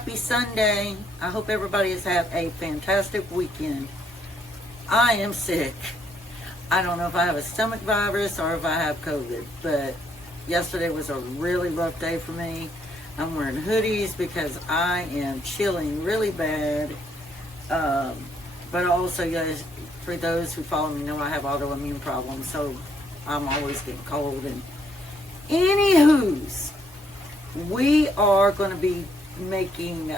happy Sunday. I hope everybody has had a fantastic weekend. I am sick. I don't know if I have a stomach virus or if I have COVID, but yesterday was a really rough day for me. I'm wearing hoodies because I am chilling really bad. But also, guys, for those who follow me know I have autoimmune problems, so I'm always getting cold. And anywho's, we are going to be making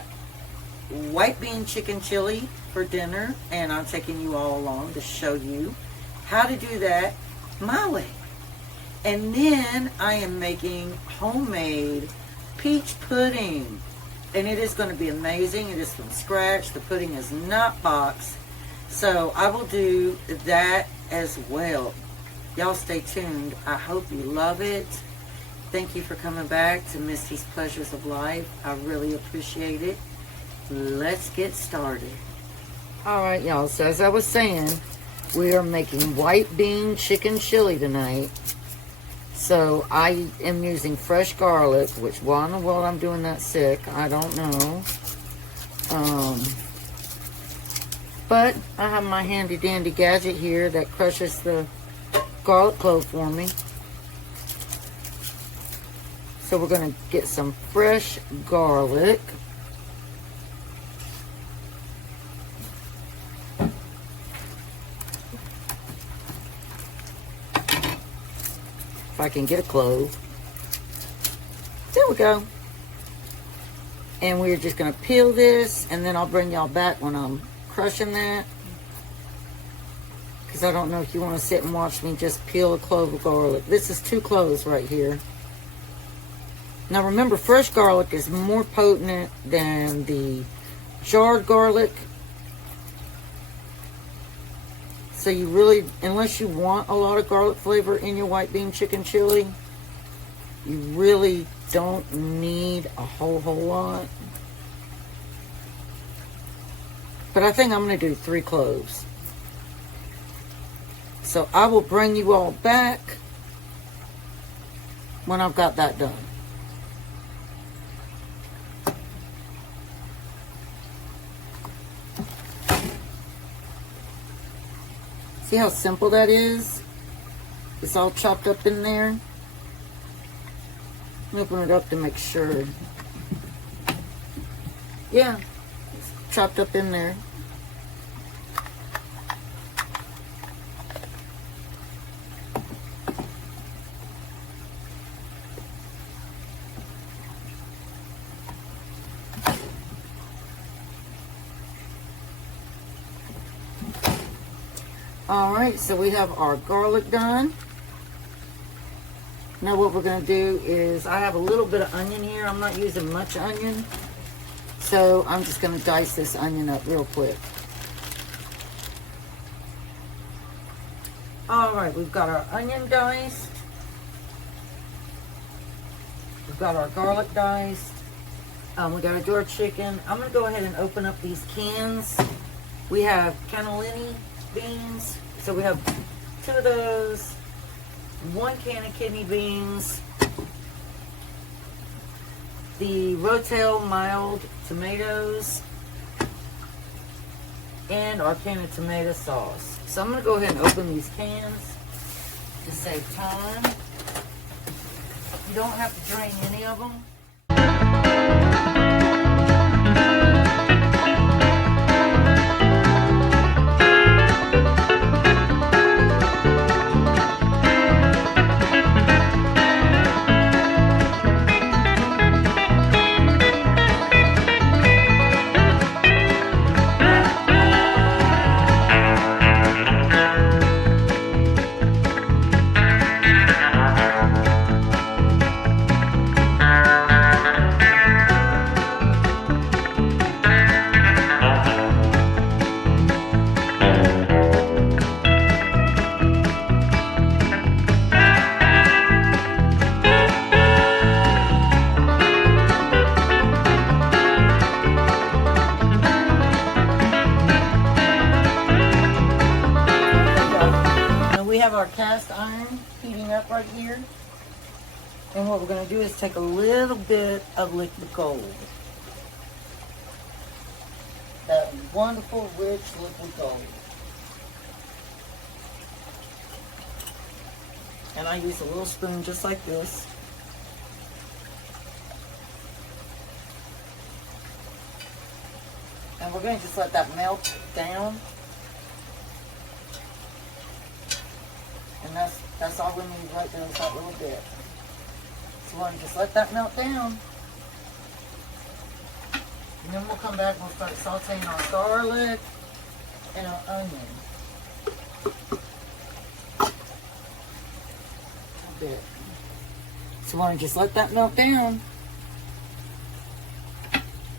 white bean chicken chili for dinner, and I'm taking you all along to show you how to do that my way. And then I am making homemade peach pudding, and it is going to be amazing. It is from scratch. The pudding is not boxed, so I will do that as well. Y'all stay tuned. I hope you love it. Thank you for coming back to Misty's Pleasures of Life. I really appreciate it. Let's get started. Alright, y'all, so as I was saying, we are making white bean chicken chili tonight. So I am using fresh garlic, which why in the world I'm doing that sick, I don't know. But I have my handy dandy gadget here that crushes the garlic clove for me. So we're going to get some fresh garlic. If I can get a clove. There we go. And we're just going to peel this, and then I'll bring y'all back when I'm crushing that. Because I don't know if you want to sit and watch me just peel a clove of garlic. This is 2 cloves right here. Now remember, fresh garlic is more potent than the jarred garlic. So you really, unless you want a lot of garlic flavor in your white bean chicken chili, you really don't need a whole lot. But I think I'm going to do 3 cloves. So I will bring you all back when I've got that done. See how simple that is? It's all chopped up in there. Let me open it up to make sure. Yeah, it's chopped up in there. Alright, so we have our garlic done. Now what we're going to do is, I have a little bit of onion here. I'm not using much onion. So I'm just going to dice this onion up real quick. Alright, we've got our onion diced. We've got our garlic diced. We got to do our chicken. I'm going to go ahead and open up these cans. We have cannellini beans, so we have 2 of those, 1 can of kidney beans, the Rotel mild tomatoes, and our can of tomato sauce. So I'm going to go ahead and open these cans to save time. You don't have to drain any of them. Our cast iron heating up right here, and what we're going to do is take a little bit of liquid gold, that wonderful, rich liquid gold. And I use a little spoon just like this. And we're going to just let that melt down. And that's all we need right there is that little bit. So we're going to just let that melt down. And then we'll come back and we'll start sauteing our garlic and our onion. A bit. So we're going to just let that melt down.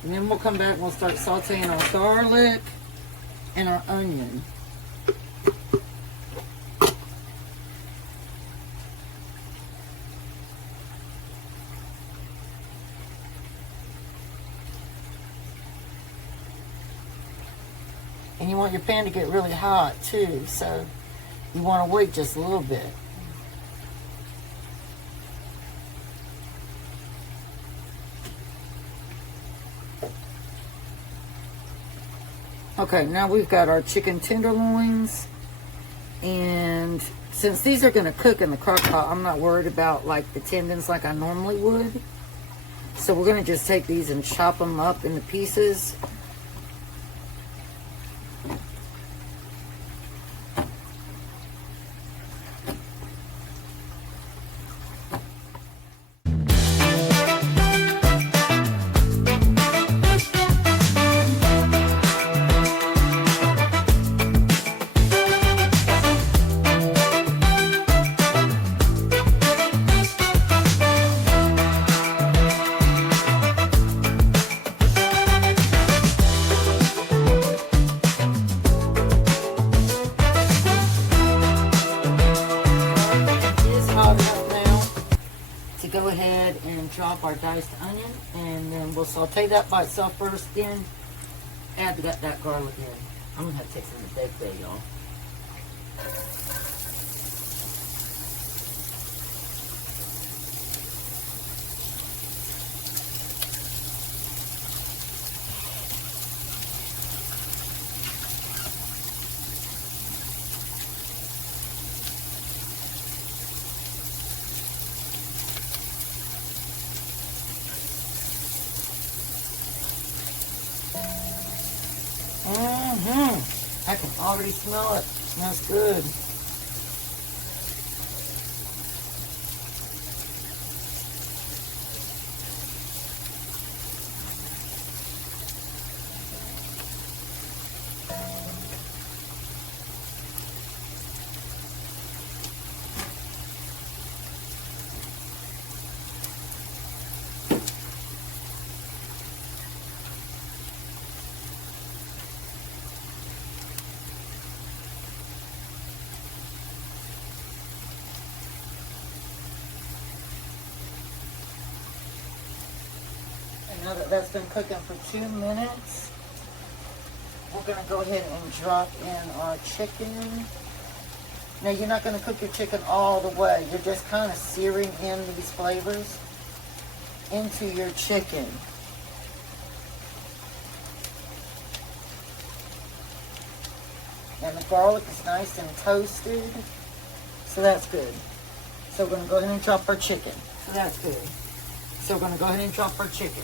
And then we'll come back and we'll start sauteing our garlic and our onion. And you want your pan to get really hot too, so you want to wait just a little bit. Okay, now we've got our chicken tenderloins, and since these are going to cook in the crock pot, I'm not worried about like the tendons like I normally would. So we're going to just take these and chop them up into pieces. Go ahead and chop our diced onion, and then we'll saute that by itself first, then add that garlic in. I'm gonna have to take some of the baked bay, y'all. I can already smell it. Smells good. Now that that's been cooking for 2 minutes, we're going to go ahead and drop in our chicken. Now you're not going to cook your chicken all the way. You're just kind of searing in these flavors into your chicken. And the garlic is nice and toasted, so that's good. So we're going to go ahead and drop our chicken. So that's good. So we're going to go ahead and drop our chicken.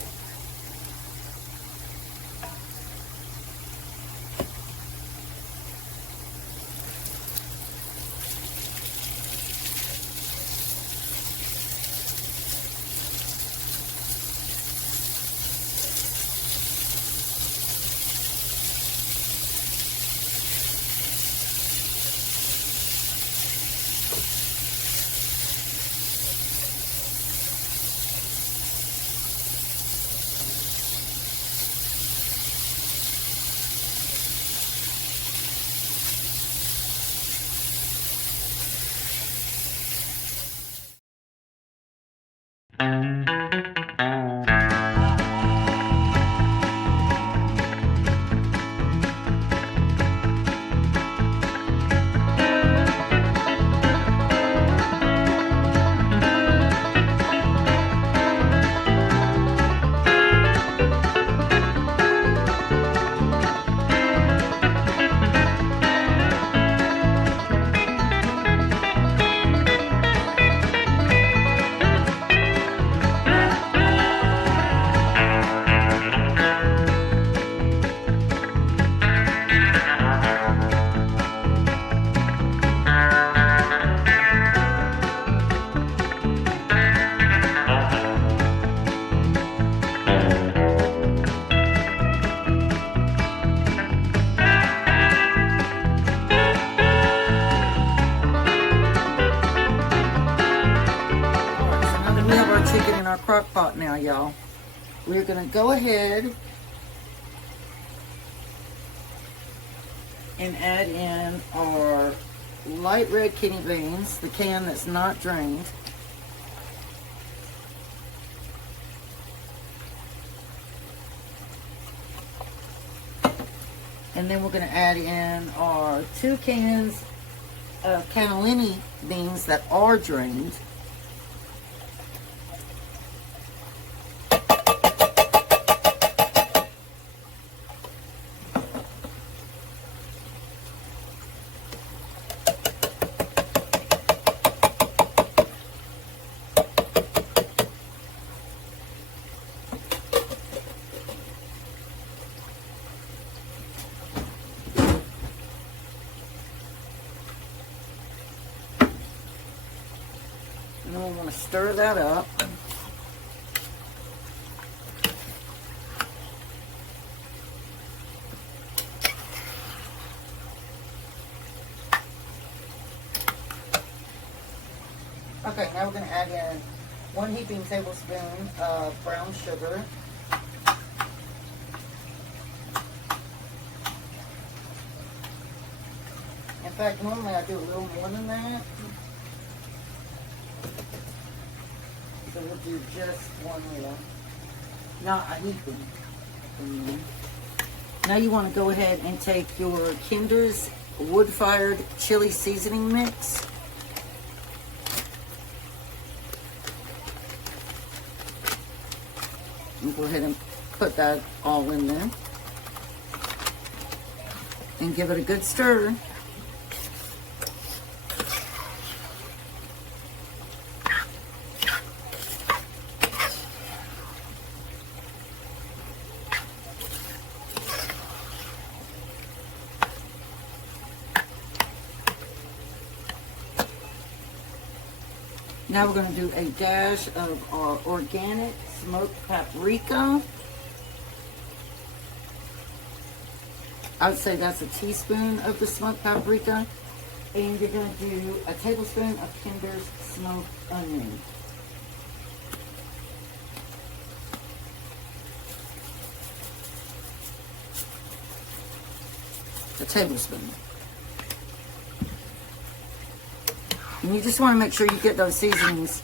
our crock pot now, y'all. We're going to go ahead and add in our light red kidney beans, the can that's not drained. And then we're going to add in our 2 cans of cannellini beans that are drained. And then we want to stir that up. Okay, now we're going to add in 1 heaping tablespoon of brown sugar. In fact, normally I do a little more than that. So we'll do just 1 more, not a heaping. Now you want to go ahead and take your Kinder's wood-fired chili seasoning mix. And go ahead and put that all in there. And give it a good stir. Now we're going to do a dash of our organic smoked paprika. I would say that's a teaspoon of the smoked paprika. And you're going to do a tablespoon of Kinder's smoked onion. A tablespoon. And you just want to make sure you get those seasonings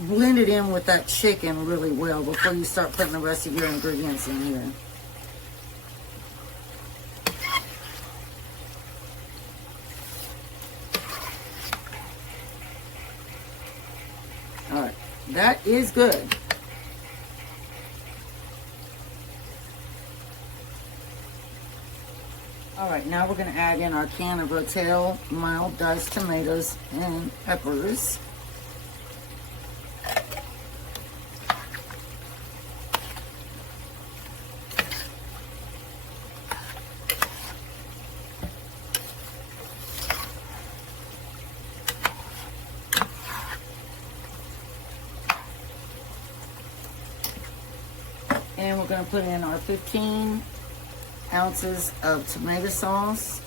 blended in with that chicken really well before you start putting the rest of your ingredients in here. Alright, that is good. Alright, now we're going to add in our can of Rotel mild diced tomatoes and peppers. And we're going to put in our 15 ounces of tomato sauce.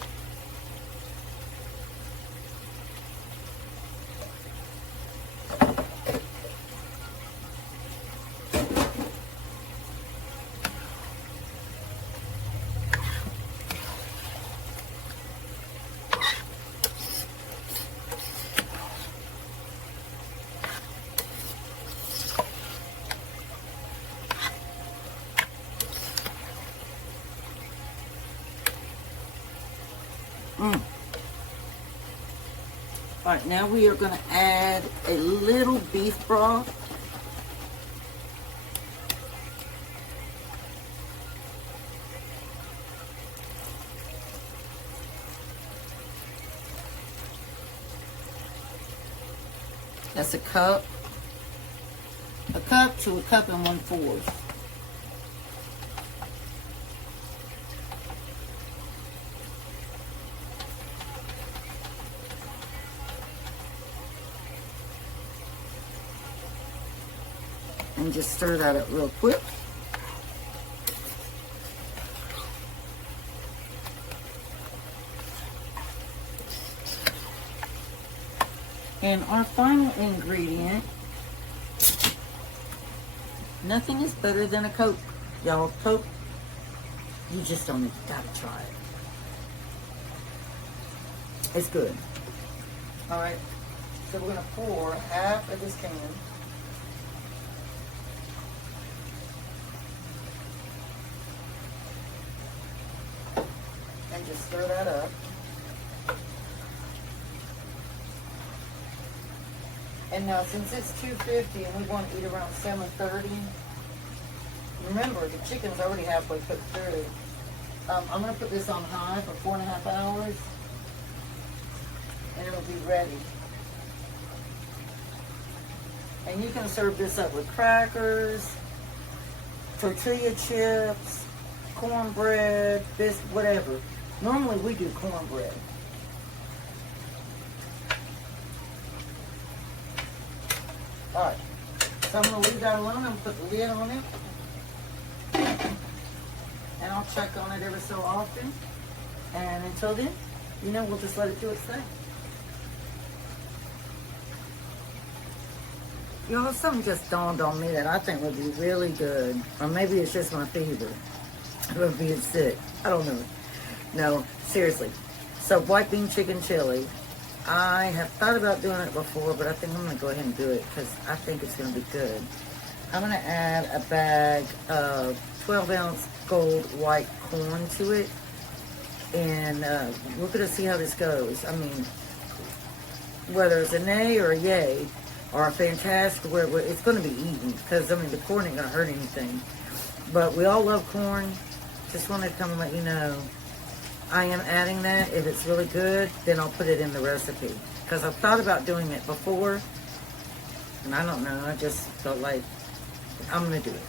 Alright, now we are going to add a little beef broth. That's a cup to a cup and 1/4. And just stir that up real quick. And our final ingredient Nothing is better than a Coke. Y'all, Coke, you just don't gotta try it. It's good. Alright, so we're gonna pour half of this can. And just stir that up. And now since it's 250 and we want to eat around 7:30, remember the chicken's already halfway cooked through. I'm going to put this on high for 4.5 hours and it'll be ready. And you can serve this up with crackers, tortilla chips, cornbread, this, whatever. Normally we do cornbread. Alright, so I'm going to leave that alone. I'm going to put the lid on it. And I'll check on it every so often. And until then, you know, we'll just let it do its thing. You know, something just dawned on me that I think would be really good. Or maybe it's just my fever. Or being sick. I don't know. No, seriously. So, white bean chicken chili. I have thought about doing it before, but I think I'm going to go ahead and do it because I think it's going to be good. I'm going to add a bag of 12-ounce gold white corn to it. And we're going to see how this goes. I mean, whether it's a nay or a yay or a fantastic, whatever, it's going to be eaten because, I mean, the corn ain't going to hurt anything. But we all love corn. Just wanted to come and let you know. I am adding that. If it's really good, then I'll put it in the recipe. Because I've thought about doing it before. And I don't know. I just felt like I'm going to do it.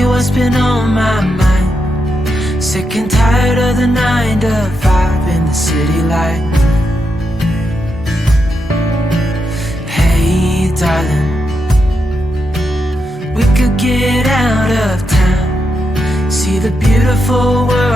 What's been on my mind? Sick and tired of the 9 to 5 in the city light. Hey darling, we could get out of town, see the beautiful world